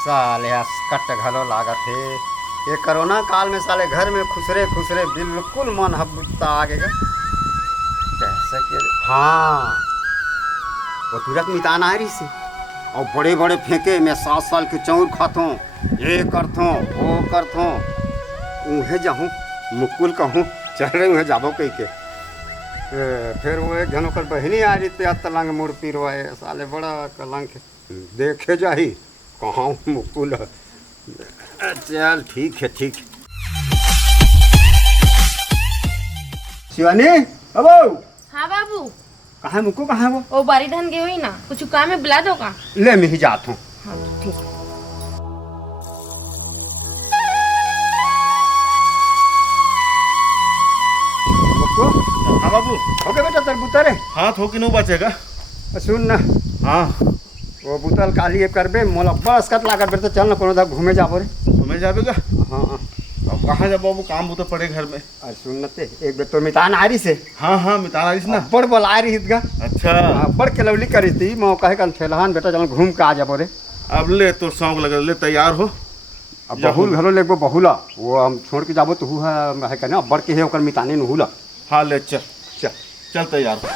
साले कट घलो लागत है। ये कोरोना काल में साले घर में खुसरे खुसरे बिल्कुल मन हब्बुत्ता आगेगा कैसे के। हाँ वो तुरंत मितान आ रही से और बड़े बड़े फेंके मैं 7 साल के चौर खातों ये करतों वो करतों उहे जाऊँ मुकुल कहूँ चल रही हूँ जाबो कही के। फिर वो एक घनों कर बहनी आ रही थी तलंग मूर्ति रोए साले बड़ा कलंक देखे जाही कहाँ मुकुल। चल ठीक है ठीक है। शिवानी अबो। हाँ बाबू। कहाँ मुक्को कहाँ वो? ओ बारी धान गए हुई ना कुछ काम में बुला दो का। ले मैं ही जाता हूँ। हाँ तो ठीक है। मुक्को हाँ बाबू। हो गया बेटा तेरे बुतरे? हाँ थोकी नो बचेगा। सुन ना हाँ वो बुतल काली करबे मोला बस कत लागत बेटा चल ना कोनो दा घूमे जाबो रे। तुम्हें जाबेगा? हाँ हाँ अब कहाँ जा बाबू काम तो पड़े घर में। अरे सुन ना ते एक बेर तो मितान आ रही से। हाँ हाँ मितान रही ना। बड़ बोला रही गा। अच्छा बड़ के लवली करी थी मैं कहे कन थेलहान बेटा चल घूम के आ जाबो रे। अब ले तो शौक लगे ले तैयार हो। अब बहुल घरो लेगो बहुला वो हम छोड़ के जाबो तो हु है कहना बड़ के है ओकर मिताने न हुला। हाँ ले चल चल चल तैयार हो।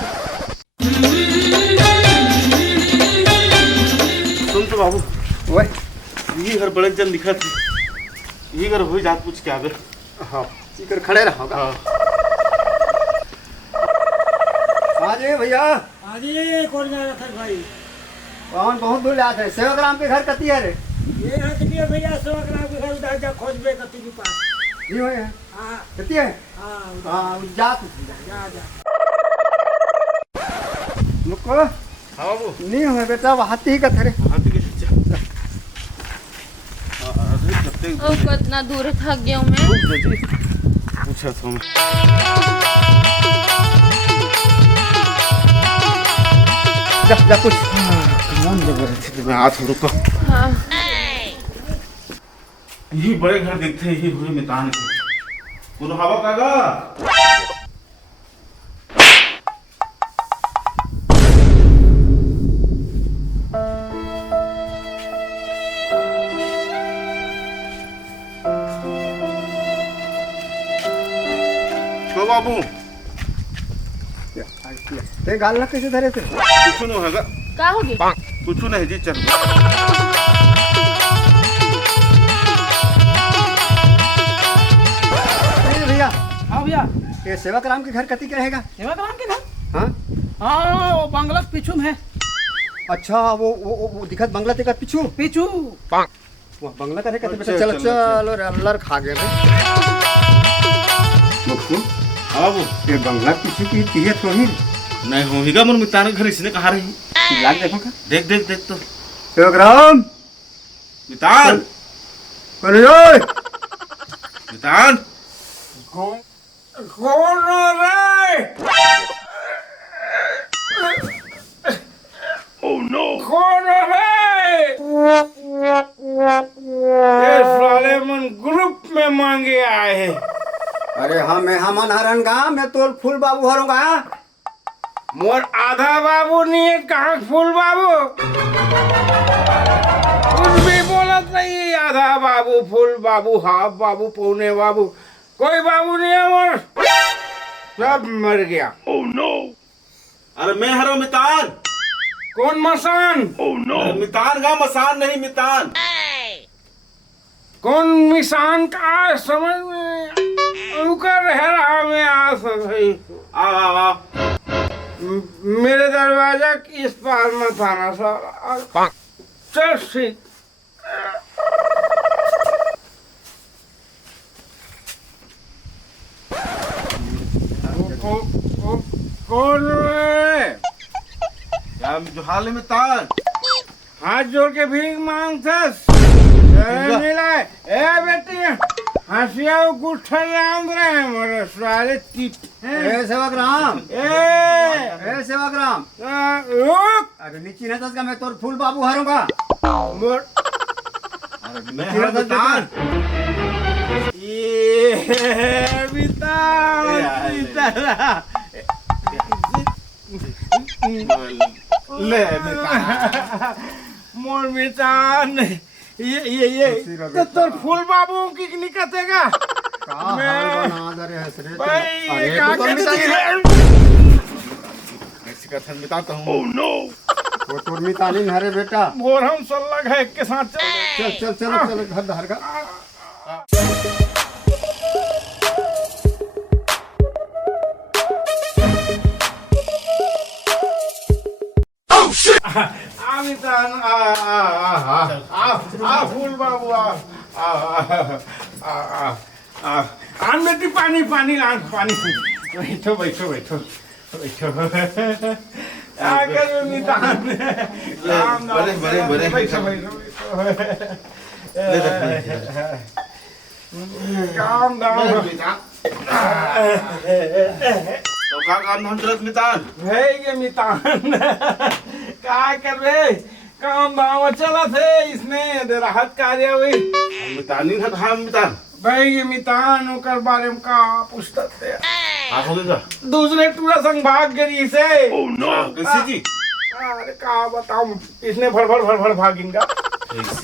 सुन तो बाबू ओए ये घर बड़े जन दिखा थी ये घर हुई जात पूछ के आगे। हाँ चिकर खड़े रहोगा। हाँ हाँ जी भैया। हाँ जी कौन जा रहा था भाई? कौन बहुत दूर आते हैं सेवाग्राम के घर कती है रे? ये हाथ लिए भैया सेवाग्राम के घर उधर जा खोजबे कति के पास। नहीं हुए हैं हाँ कती है? हाँ उधर हाँ जा तू जा जा। मुक्को हाँ बाबू। नहीं हुए बेटा वो हाथी ही कथे रे। हाँ ठीक है चल। अरे कत्ते ओ कितना दूर थक गया हूँ मैं। रुक जा जी पूछा था मैं। जा जा कुछ कौन जगह रहती थी मैं आज रुको। हाँ यही बड़े घर देखते हैं यही हुए मितान के कोनो हवा कागा। तो बाबू ते गाल ना कैसे धरे थे? कुछ नहीं होगा। क्या हो गया? कुछ नहीं जी चल। नहीं भैया हाँ भैया ये सेवाग्राम के घर कती के रहेगा? सेवाग्राम के घर? हाँ हाँ वो बांग्ला के पीछू में है। अच्छा वो दिखत बंगला ते का पीछू पीछू वो बंगला का कहते बेटा चल, चल चल, चल रे अल्लर खा गए रे। मुक्को हाँ बाबू। ये बंगला पीछू की तीहे थोड़ी नहीं होगा मन मितान के घर इसने कहा रही। लाग देखो का देख देख देख तो सेवाग्राम मितान कौन है? मितान कौन रे? ओह नो कौन है? ये साले मन ग्रुप में मांगे आए हैं। अरे हम हरन गा मैं तो फूल बाबू हरूंगा। मोर आधा बाबू नहीं है कहाँ फूल बाबू? कुछ भी बोलत नहीं। आधा बाबू फूल बाबू हाफ बाबू पौने बाबू कोई बाबू नहीं है मोर। सब मर गया। ओह नो अरे मैं हरो मितान। कौन मसान? ओह नो मितान का मसान नहीं मितान। कौन मिसान का समझ में उनका रह रहा मैं आ सही। आ मेरे दरवाजा के इस पार मत आना साला। चल ठीक। कौन है? क्या जो हाल है मितान। हाथ जोड़ के भीख मांगता मिला है। ए बेटी हंसिया गुठा राम रहे मोरे साले टीट ए सेवाग्राम ए सेवाग्राम रुक। अरे नीचे रहता का मैं तो फूल बाबू हरूंगा। मोर अरे मैं हरो मितान। ये बिता ले मितान। मोर मितान ये तो तोर फूल बाबू की निकतेगा का हाल बना दे रे हंस रे भाई अरे का तू तो कहते मितानी ऐसी कथन मिताता हूँ वो तोर मितानी हरे बेटा मोर हम सल्लग है के साथ चल चल चल चल चल घर धार का आमितान आ फूल बाबू आन बेटी पानी पानी आन पानी बैठो बैठो बैठो बैठो क्या करो नितान बड़े बैठो बैठो काम दाम तो का काम धाम चलत मितान है ये मितान क्या कर रहे काम दाम चला थे इसमें राहत कार्य हुई मितानी ना धाम मितान भाई ये मितान ओकर बारे में का पूछता थे आप हो गया दूसरे टूरा संग भाग गई से कैसे जी अरे का बताऊं इसने भड़ भागिंगा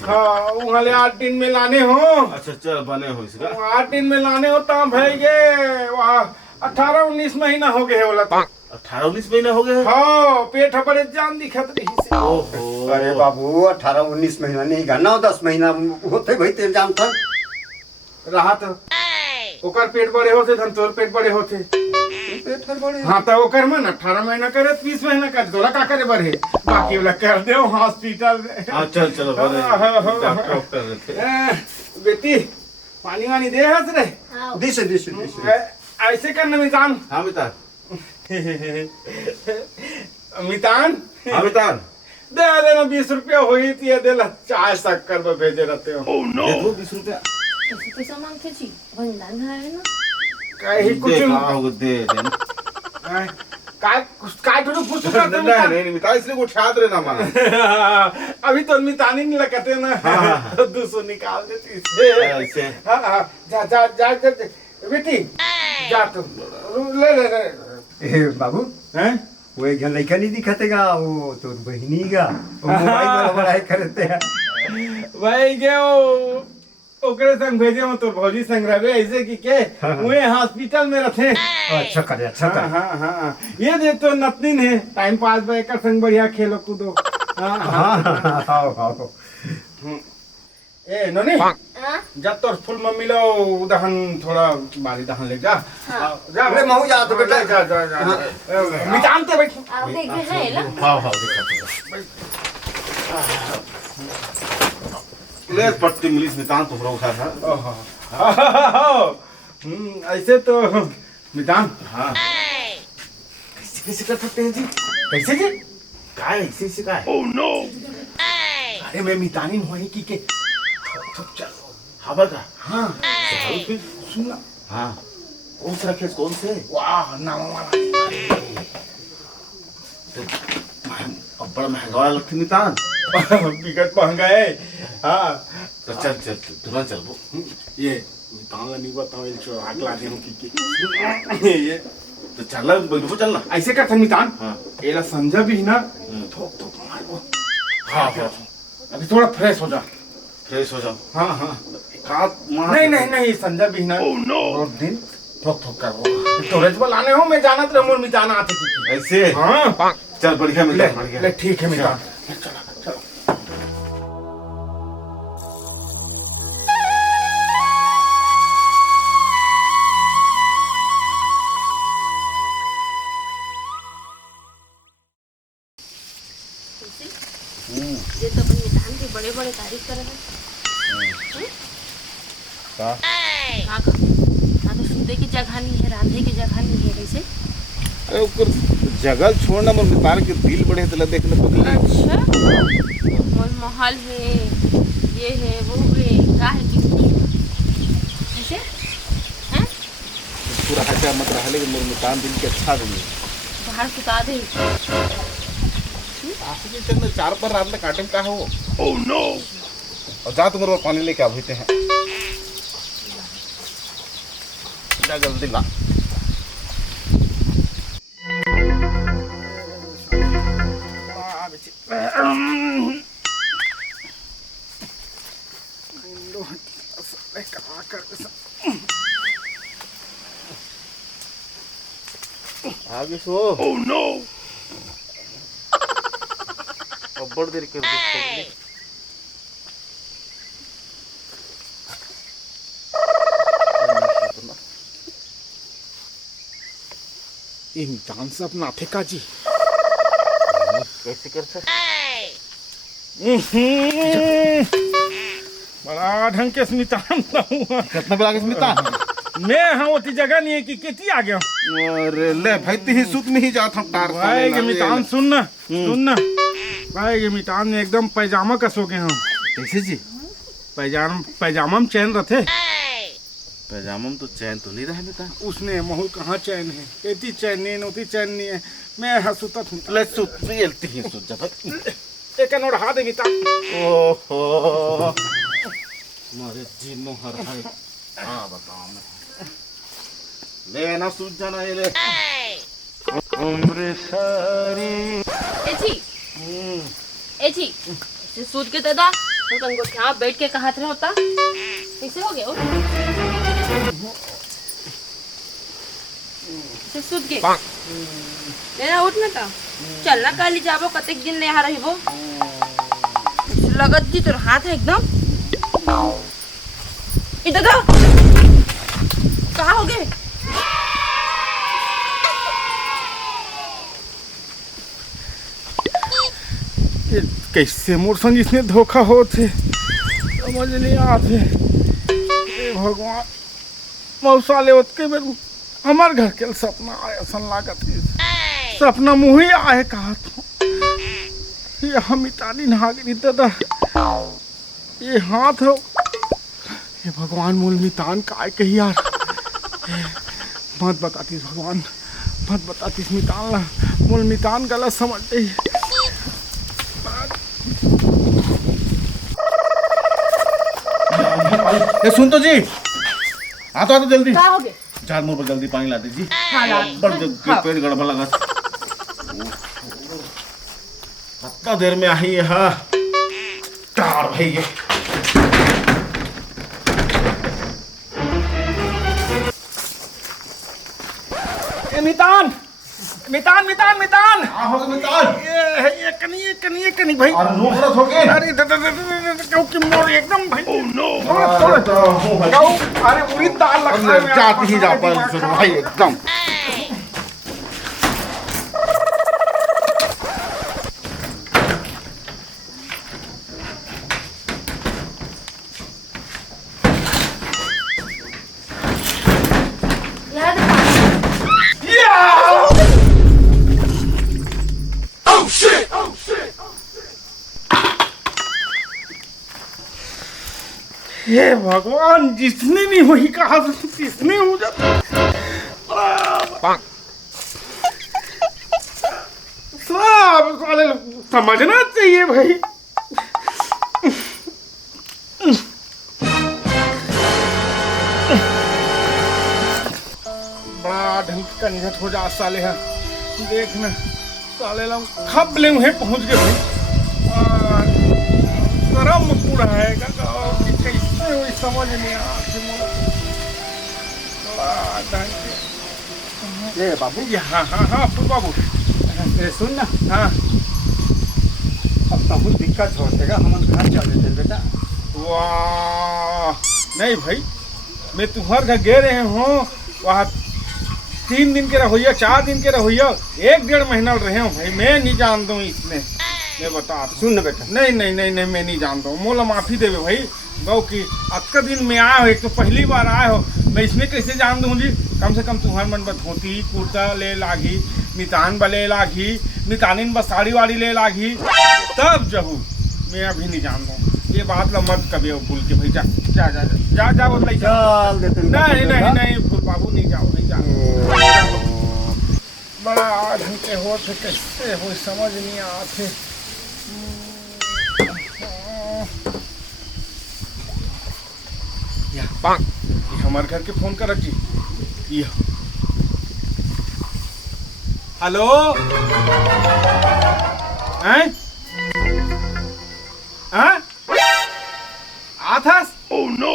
हाँ वहाँ ले 8 दिन में लाने हो अच्छा चल बने हो इसका 8 दिन में लाने हो तब भाई ये वहाँ 18-19 महीना हो गए बोला था 18-19 महीना हो गए हाँ पेट बड़े जान दिखत रही से ओहो अरे बाबू 18-19 महीना नहीं गना 10 महीना होते भाई तेरे जान था रहा तो ओकर पेट बड़े होते धन तोर पेट बड़े होते पेट हर बड़े हाँ तो ओकर मन 18 महीना करे 20 महीना करे तोरा का करे बढ़े बाकी वाला कर दे हॉस्पिटल हाँ चल चलो बने डॉक्टर रहते बेटी पानी वानी दे हंस रे दिस ऐसे करना मितान हाँ मितान मितान हाँ मितान दे देना 20 रुपया हुई थी दे ला चाय शक्कर में भेजे रहते हो दे दो 20 रुपया कैसे पैसा मांगते जी भंडार है ना कहीं कुछ दे कहाँ होगा दे देना काय थोड़ा पूछ करते नहीं मितान इसलिए वो छात रहे ना माना अभी तो मितानी नहीं लगते ना हाँ। 200 निकाल देती इससे ऐसे हाँ जा जा जा जा बेटी जा तुम ले बाबू हैं वो एक जन लड़का नहीं दिखतेगा वो तो बहनी का वो मोबाइल वाला बड़ा है करते हैं भाई के वो ओकरे संग भेजे हो तो भौजी संग रहे ऐसे की के वे हॉस्पिटल में रहते अच्छा करे अच्छा हाँ करे हाँ हाँ ये देख तो नतनीन है टाइम पास भाई कर संग बढ़िया खेलो कूदो हाँ हाँ हाँ ए नोनी हाँ? जब तो फुल मम्मी लो दहन थोड़ा बारी दहन ले जा जा अरे महू जा तो बेटा जा जा जा मितान ते बैठ आप देखे हैं ना हाँ हाँ देखा ले पट्टी मिली मितान तुम्हारा उठा था ऐसे तो मितान हाँ कैसे कैसे कर सकते हैं जी कैसे जी काय ऐसे ऐसे काय अरे मैं मितानी हुई की के तो चलो हवा का हाँ चलो फिर सुनना हाँ कौन सा रखे कौन से वाह नाम वाला तो अब बड़ा महंगा वाला लगती मितान बिगट महंगा है हाँ तो चल चल तुरंत चल वो ये मितान नहीं बताओ इन चो आग ला दे की ये तो चल बिल्कुल चलना ऐसे करते मितान हाँ एला समझा भी ना थोक थोक मार वो हाँ हाँ अभी थोड़ा फ्रेश हो जा फ्रेश हो जाओ हाँ हाँ कात मार नहीं नहीं नहीं संजय भी ना और दिन ठोक ठोक कर वो स्टोरेज पर लाने हो मैं जाना तो मोर में जाना आते थी ऐसे हाँ चल बढ़िया ले मितान बढ़िया ले ठीक है मितान चलो चलो ये तो अपन मितान की बड़े बड़े तारीफ कर रहे हैं का ना तो सुते की जगह नहीं है रांधे की जगह नहीं है कैसे अरे ऊपर जगह छोड़ना मोर मितान के दिल बढ़े तो देखने पकड़ी अच्छा और महल है ये है वो है का है कितनी कैसे हैं पूरा हटा मत रहा लेकिन मोर मितान दिल के अच्छा नहीं बाहर सुता दे आखिर चल 4 पर रात में काटे का हो ओह नो और जा तुम्हारे पानी लेके आते हैं जा जल्दी ला आगे सो ओह नो अब बड़ देर कर दे इम्तिहान से अपना थे काजी कैसे कर सकते बड़ा ढंग के स्मितान हुआ कितना बेला के स्मिता मैं हाँ उतनी जगह नहीं है कि कितनी आ गया अरे ले भाई ती सूत में ही जाता हूं तार भाई के मितान सुनना भाई के मितान ने एकदम पैजामा कसो के हम कैसे जी पैजामा में चैन रखे पैजामा में तो चैन तो नहीं रहे बेटा उसने महू कहाँ चैन है इतनी चैन नहीं नोती चैन नहीं है मैं हाँ सुता ले सूत रियलती ही सूत जा भाई एक नोट हाथ है मिता ओहो मारे जीनो हर है हां बताओ मैं ले ना सूत जाना ये ले उम्र सारी ए जी इसे सूद के दादा तो तंगो क्या बैठ के कहा थे होता कैसे हो गया इसे सूद के लेना उठ ना था चलना काली जाबो कतेक दिन ले यहाँ रही वो लगत जी तो हाथ है एकदम इधर दादा कहाँ हो गए कैसे मोर संग इसने धोखा हो थे समझ नहीं आते भगवान मौसाले होत के मेरे हमार घर के सपना आया सन लागत सपना मुँह ही आए कहा तो ये हम इतानी नागरी दादा ये हाथ हो ये भगवान मूल मितान काय कही यार मत बतातीस भगवान मत बतातीस मितान ला मूल मितान गलत समझ गई ए सुन तो जी आ तो जल्दी कहाँ हो गए चार मुंह पर जल्दी पानी ला दीजिए हाँ ला बड़ पेट गड़बड़ लगा कितना देर में आई है हाँ कार भाई ये मितान मितान मितान मितान हो गया मितान ये कनी भाई अरे रो रहा हो गए अरे क्योंकि मोर एकदम भाई ओह नो अरे पूरी दाल लगता है जाती ही जा पर भाई एकदम हे भगवान जिसने नहीं वही कहा किसने हो जाता सब वाले समझना चाहिए भाई बड़ा ढंग का निहत हो जा साले है देखना साले लोग खब ले मुहे पहुंच गए भाई गरम पूरा है कैसे हुई समझ नहीं आती ये बाबू हाँ हाँ हाँ बाबू ये सुन ना हाँ अब बहुत दिक्कत होतेगा हम घर चल देते बेटा वाह नहीं भाई मैं तुम्हारे घर गए रहे हूँ वहाँ 3 दिन के रहोइया 4 दिन के रहोइया 1-1.5 महीना रहे हूँ भाई मैं नहीं जानता हूँ इसमें मैं बता सुन ना बेटा नहीं नहीं नहीं नहीं मैं नहीं जानता हूँ मोला माफी देवे भाई गौ की आज का दिन में आया हो एक तो पहली बार आए हो मैं इसमें कैसे जान दूँ जी कम से कम तुम्हारे मन में धोती कुर्ता ले लागी मितान बले लागी मितानिन बस साड़ी वाड़ी ले लागी तब जहू मैं अभी नहीं जानता हूँ ये बात ला मत कभी भूल के भाई जा जा जा जा जा बोल चल देते नहीं नहीं नहीं फूल बाबू नहीं जाओ नहीं जाओ बड़ा ढंग के हो तो कैसे हो समझ नहीं आते ये हमारे घर के फोन कर जी ये हेलो हैं हैं आथस ओह नो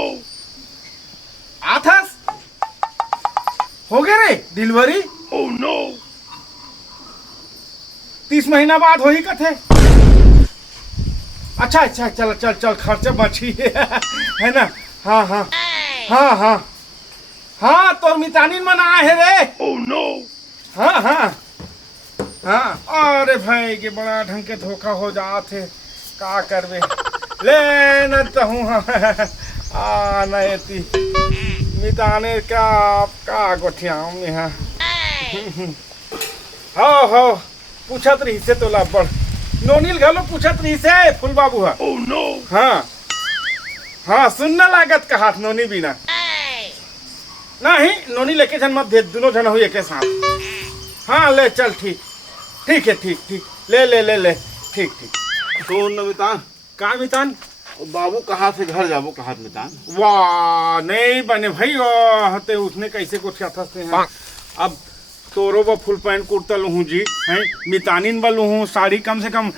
आथस हो गया रे डिलीवरी ओह नो 30 महीना बाद हो ही कथे। अच्छा अच्छा चल चल चल खर्चा बची है ना। हाँ हाँ हाँ हाँ हाँ तोर मितानिन मन आए है रे। Oh no. हाँ हाँ हाँ अरे भाई के बड़ा ढंग के धोखा हो जात है, का करबे ले न तहूँ। हाँ नती मिताने का गोठियाऊँ यहाँ। हो पूछत रही से तो लबड़ नोनील घलो पूछत रही से फूल बाबू हा। Oh no. हाँ हाँ सुनना लागत का हाथ नोनी बिना नहीं नोनी लेके जन मत भेज, दोनों जन हुई एक साथ। हाँ ले चल ठीक ठीक है ठीक ठीक ले ले ले ले ठीक ठीक। सुन न मितान, का मितान बाबू कहाँ से घर जाबो कहाँ मितान? वाह नहीं बने भाई हते उसने कैसे कुछ कहते हैं। अब तोरो ब फुल पैंट कुर्ता लूँ जी हैं, मितानिन बा लूँ साड़ी कम से कम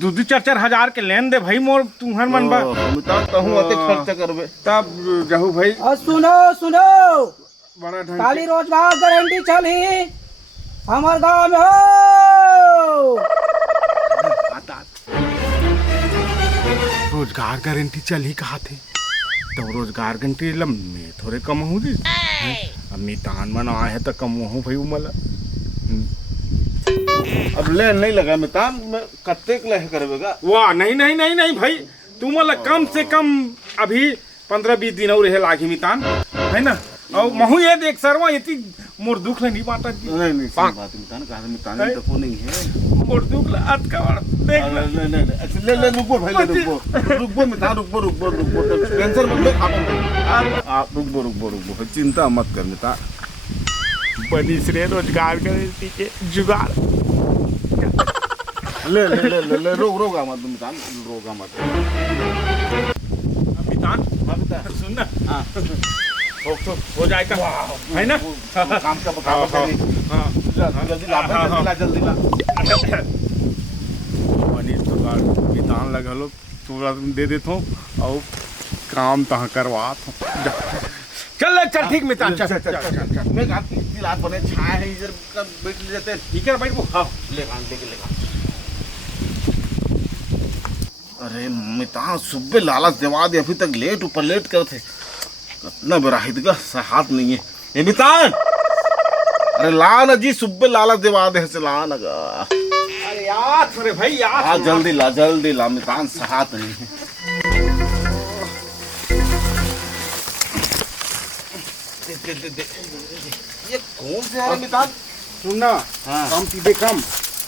2-4 हजार के लेन दे भाई मोर तुम्हार मन बा। मितान कहूँ अते खर्चा करबे तब जहू भाई। सुनो सुनो बड़ा ढंग खाली रोजगार गारंटी चली हमार गाँव में हो। रोजगार गारंटी चल ही कहा थे तो रोजगार गारंटी लम्बे थोड़े कम हो जी। अब मितान मन आए है तो कम हो भाई उमला। अब ले नहीं लगा मितान मैं कत्ते लह करबेगा। वाह नहीं नहीं नहीं नहीं भाई तुम कम से कम अभी 15-20 दिन और रहे लागी मितान है ना। और महू ये देख सरवा इतनी मोर दुख नहीं बांटा जी। नहीं सही बात मितान कहा मितान तो को नहीं है मोर दुख आज का देख ले। नहीं अच्छा ले रुको भाई ले रुको मितान रुको टेंशन मत ले आप रुको चिंता मत कर मितान। बनी श्रेय रोजगार गारंटी के जुगाड़ ले रोगा मत मितान रोगा मत। मितान सुन ना हो जाएगा है ना। काम का बता जल्दी ला मनीष तो मितान लगलो तोरा दे देता हूँ और काम तहाँ करवा चल ठीक मितान चल। मैं आपकी लात बने छाए है इधर का बैठ ले जाते ठीक है भाई वो। हाँ ले अरे मितान सुबह लालच दिवा दे अभी तक लेट ऊपर लेट करते कितना बराहिद का हाथ नहीं है ये मितान। अरे ला ना जी सुबह लालच दिवा दे से ला ना गा। अरे यार अरे भाई यार हाँ जल्दी ला मितान सहात नहीं है। दे। ये कौन से है मितान? सुनना हाँ। कम सीधे कम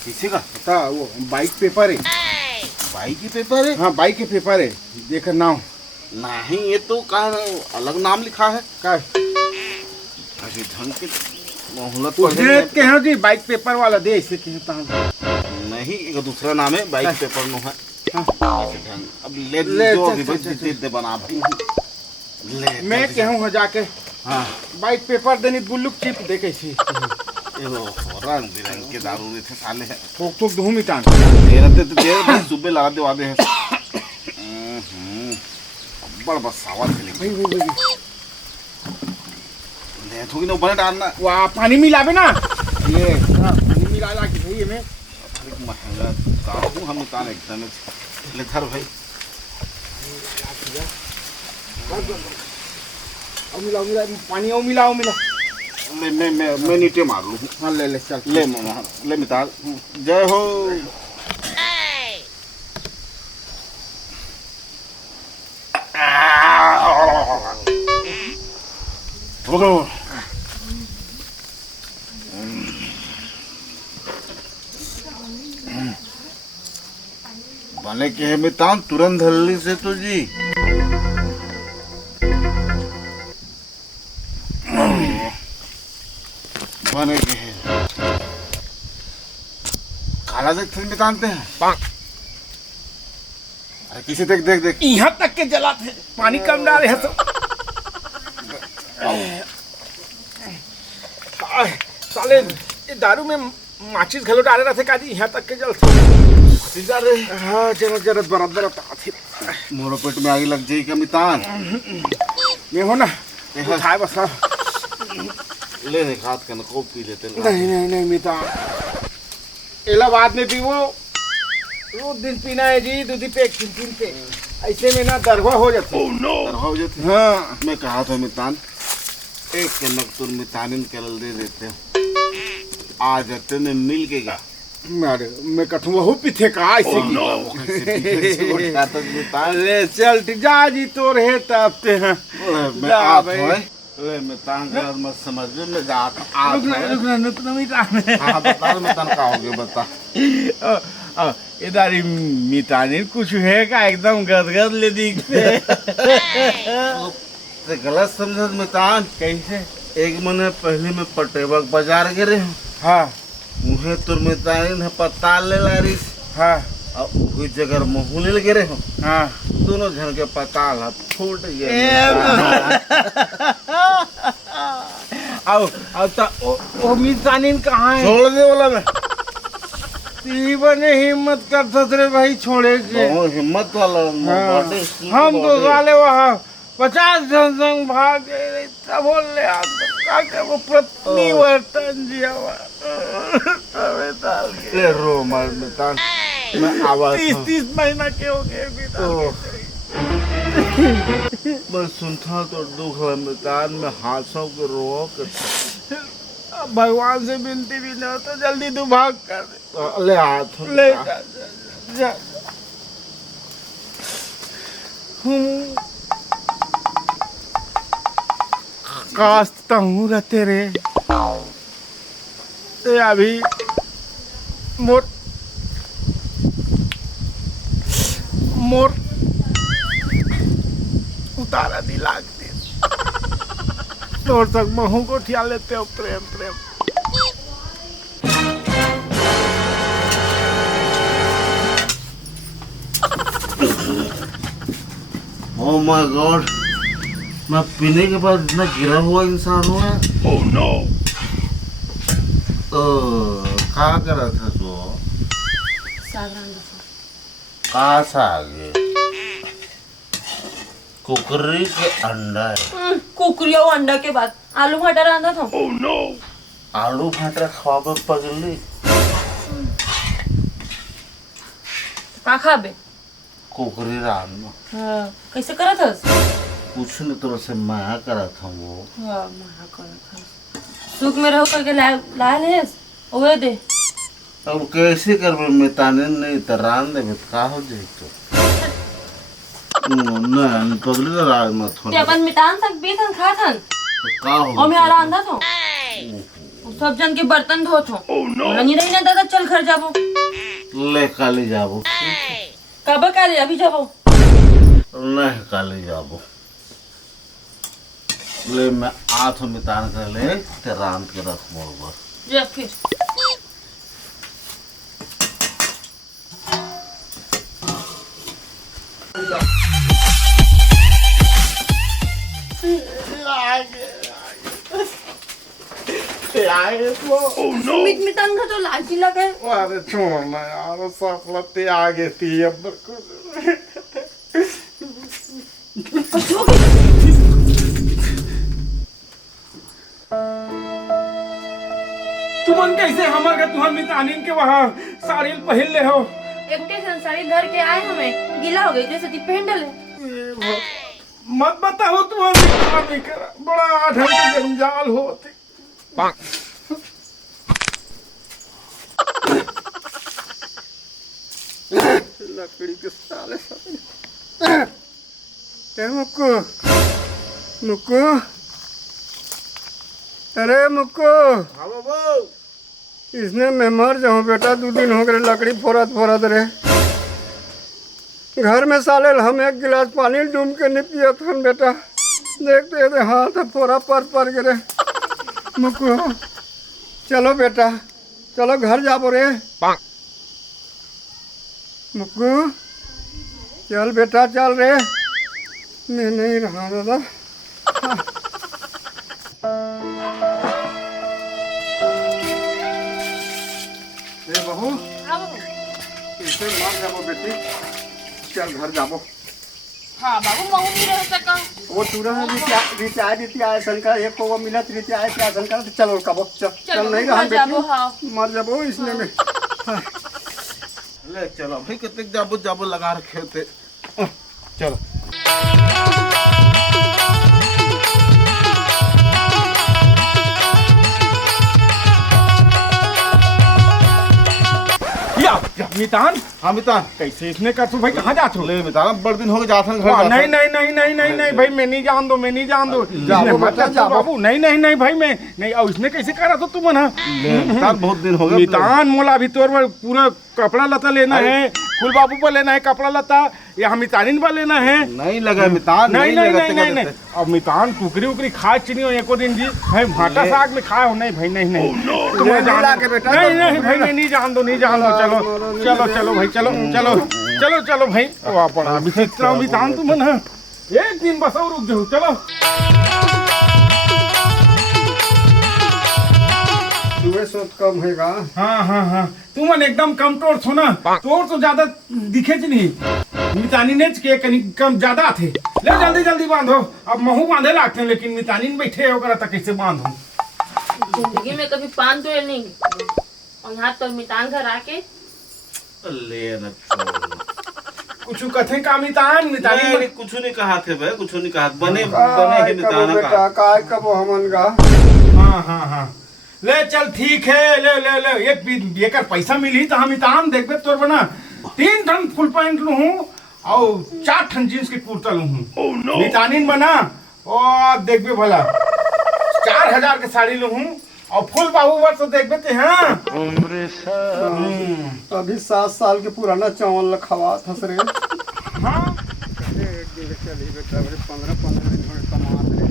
किसी का था वो बाइक पेपर है। बाइक की पेपर है? हाँ बाइक के पेपर है देख नाम नहीं ये तो कहा अलग नाम लिखा है का अभी ढंग के मोहलत के हैं जी बाइक पेपर वाला दे ऐसे कहता हूँ। नहीं एक दूसरा नाम है बाइक पेपर नो है। अब ले दे बना भाई ले मैं कहूँ जाके हाँ बाइक पेपर देनी बुल्लुक चिप दे कैसी रंग बिरंग के दारू थे साले है ठोक दो मितान तेरे सुबह लगा दे वादे है बड़ बस सावा थे ले थोड़ी ना ऊपर डालना वाह पानी मिलावे ना ये पानी मिला ला के भाई में महंगा काहू हम कान एकदम ले थर भाई मिला पानी मिला मैं नीचे मार लूँ। हाँ ले चल ले मिताल जय हो। बने के है मितान तुरंत हल्ली से तो जी बने के है काला देख फिल्म बताते हैं अरे किसी देख यहाँ तक के जला थे पानी कम डाले है तो साले ये दारू में माचिस घलो डाले रहते काजी यहाँ तक के जलते हाँ जरा बराबर मोरो पेट में आग लग जाएगी क्या मितान मैं हो ना खाए बस ले हाथ का को पी लेते नहीं मितान एला बाद में पीवो, रोज दिन पीना है जी, दूधी पे 3 पे, ऐसे में ना दरवा हो जाती। दरवा हो जाती। हाँ मैं कहा था मितान, एक कनक तुर मितानिन करल दे देते हो, आ जाते ने मिल के गा। मैं कठुआ हूँ पीछे का ऐसे अरे चल जा जी तोर है तबते हैं। मैं जा आप भाई। होए ले मितान का मत समझ में जाता आप रुकना मितान। हाँ बता मितान का हो गया बता। इधर मितानी कुछ है का एकदम गदगद ले दिखते। ते गलत समझत मितान। कैसे? एक महीने पहले मैं पटेबक बाजार गिरे हूँ, हाँ मुहे तुर मितानी ने पता ले लारिस, हाँ और वही जगह महूले गिरे हूँ, हाँ दोनों जन के पता ला फूट गया। आओ तो ओ मितानी कहाँ है? छोड़ दे बोला मैं। ती बने हिम्मत कर रे भाई छोड़े के। बहुत हिम्मत वाला हाँ, बॉडी, हम तो साले वहाँ 50 जन संग भाग गए तब बोल ले आप का के वो पत्नी वर्तन जिया अबे डाल के ले रो मर मितान। मैं आवाज 30 महीना के हो गए बिता मैं सुनता तो दुख है मितान, मैं हाथों के रो के भगवान से विनती भी नहीं होता, जल्दी तू भाग कर दे। ले हाथ ले जा, जा। कास्ता हूँ रहते रे ते अभी मोर मोर उतारा दिलाग दे तोड़ तक महू को ठिया लेते हो प्रेम प्रेम। ओह माय गॉड, मैं पीने के बाद इतना गिरा हुआ इंसान हूँ। Oh no. कहाँ कर रहा था तू? कहाँ से आ गए? कुकरी के अंडा है। कुकरिया और अंडा के बाद आलू भाटा रांधा था। आलू भाटा खावे पगली। का खाबे? कुकरी रान हाँ, कैसे करा था? कुछ नहीं, तो से मैं करा था वो। हाँ, महा करा था। सुख में रहो करके लाल है ओए दे। अब कैसे करबे मिताने नहीं तो रान देबे का हो जाई तो। नहीं पगली का राज मत हो। ते अपन मितान तक बेसन खा थन का हो और मैं आरांधा था। सब जन के बर्तन धो थो। नहीं नहीं ना दादा चल घर जाबो। ले काली जाबो। कब काले अभी जाबो? नहीं काली जाबो। ले मैं आठ मितान कर ले ते रांत के रख मोर जा फिर। मितान का तो लालची लगे। अरे छोड़ना यार सफलते आगे थी अब तुमन कैसे हमार का तुहर मितानिन के वहाँ साड़ी पहन ले हो? एकटे संसारी घर के आए हमें गीला हो गई जैसे ती पहन डले। मत बताओ तुम्हारे मितानी करा बड़ा ढंग के जंजाल होते। लकड़ी के साले साले मुक्कू मुक्कू अरे मुक्कू हाँ बाबू। इसने मैं मर जाऊं बेटा, 2 दिन हो गए लकड़ी फोरत फोरत रहे घर में साले हम 1 गिलास पानी डूब के नहीं पिया था बेटा, देखते थे हाथ फोरा पर गिरे। मुक्कू चलो बेटा चलो घर जाबो रे। मुक्कू चल बेटा चल रे, मैं नहीं रहा दादा। बहू इसे मार जाबो बेटी, चल घर जाबो। हाँ बाबू महू नहीं रह सका। वो तूरा रिचाय शंकर एक को मिलत रिचाय क्या शंकर चलो कबो चल नहीं रहा जाबो। बेटी हाँ मर जाबो इसने में। ले चलो भाई कितने जाबो जाबो लगा रखे थे चलो या मितान हाँ मितान कैसे इसने कर तू भाई कहाँ जात हो? ले मितान बड़ दिन हो गए जाथन घर नहीं जाथन। नहीं नहीं नहीं नहीं नहीं भाई मैं नहीं जान दो, मैं नहीं जान दो। जाओ इसने बेटा, मत जाओ। बाबू, नहीं नहीं नहीं भाई मैं नहीं। और इसने कैसे करा तो तुम ना ले मितान बहुत दिन हो गए मितान मोला अभी तोर में पूरा कपड़ा लता लेना है, फूल बाबू पर लेना है कपड़ा लता, या मितानिन पर लेना है। नहीं लगा मितान नहीं नहीं लगा नहीं नहीं नहीं अब मितान टुकरी उकरी खा चीनी हो एको दिन जी भाई भाटा साग में खाए हो नहीं भाई नहीं नहीं तुम्हें ले ला के बेटा, नहीं नहीं भाई मैं नहीं जान दो नहीं जान दो चलो चलो चलो भाई चलो चलो चलो चलो भाई वाह पड़ा विचित्र मितान तुम ना एक दिन बस और रुक जाओ चलो। दुए सोच कम होगा। हाँ हाँ हाँ तुम एकदम कम तोड़ छो ना, तोड़ तो ज्यादा दिखे च नहीं, मितानी ने के कहीं कम ज्यादा थे। ले जल्दी जल्दी बांधो, अब महू बांधे लागते हैं लेकिन मितानी में बैठे होकर तक कैसे बांधो। जिंदगी में कभी पान तो नहीं और यहाँ तो मितान घर आके ले न कुछ कथे का मितान मितानी नहीं कुछ नहीं कहा थे भाई कुछ नहीं कहा बने बने ही मितान बेटा का काय कब हमन गा। हाँ हाँ हाँ ले चल ठीक है ले ले ले एक बेकर पैसा मिली तो हम इतान देखबे तोर बना 3 ठन फुल पैंट लू हूँ और 4 ठन जींस के कुर्ता लू हूँ मितानिन बना और देखबे भला 4000 के साड़ी लू हूँ और फुल बाबू वर तो देखबे ते हाँ अभी 7 साल के पुराना चावल खवा था सरे। हाँ एक दिन चली बेटा 15 दिन हो कमात रे।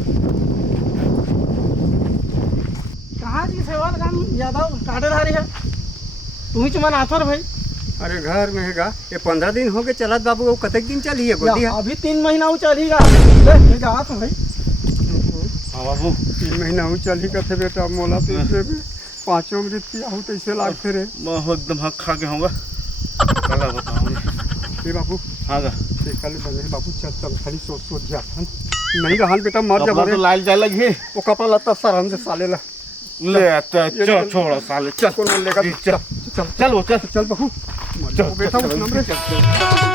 कहाँ जी सेवाल काम यादव काटे रहा रही है तुम्ही चुमान आथर भाई। अरे घर में हैगा ये 15 दिन हो गए चलत बाबू वो कतक दिन चली है गोदी है। अभी 3 महीना वो चलेगा ले जात भाई। हाँ बाबू 3 महीना हो चली कथे बेटा मोला पे 5 मिनट पिया हो कैसे लागते रे। मैं एकदम हक खा के होऊंगा कल बताऊं ए बाबू हाँ गा कल बने बाबू चल चल खाली सोच सोच जा नहीं रहन बेटा मर जा तो लाल जा लगे वो कपड़ा लत्ता सर हमसे साले ला ले चल छोड़ो साले चल कौन लेगा चल चल चल वो चल चल बहू चल बेटा उस नंबर चल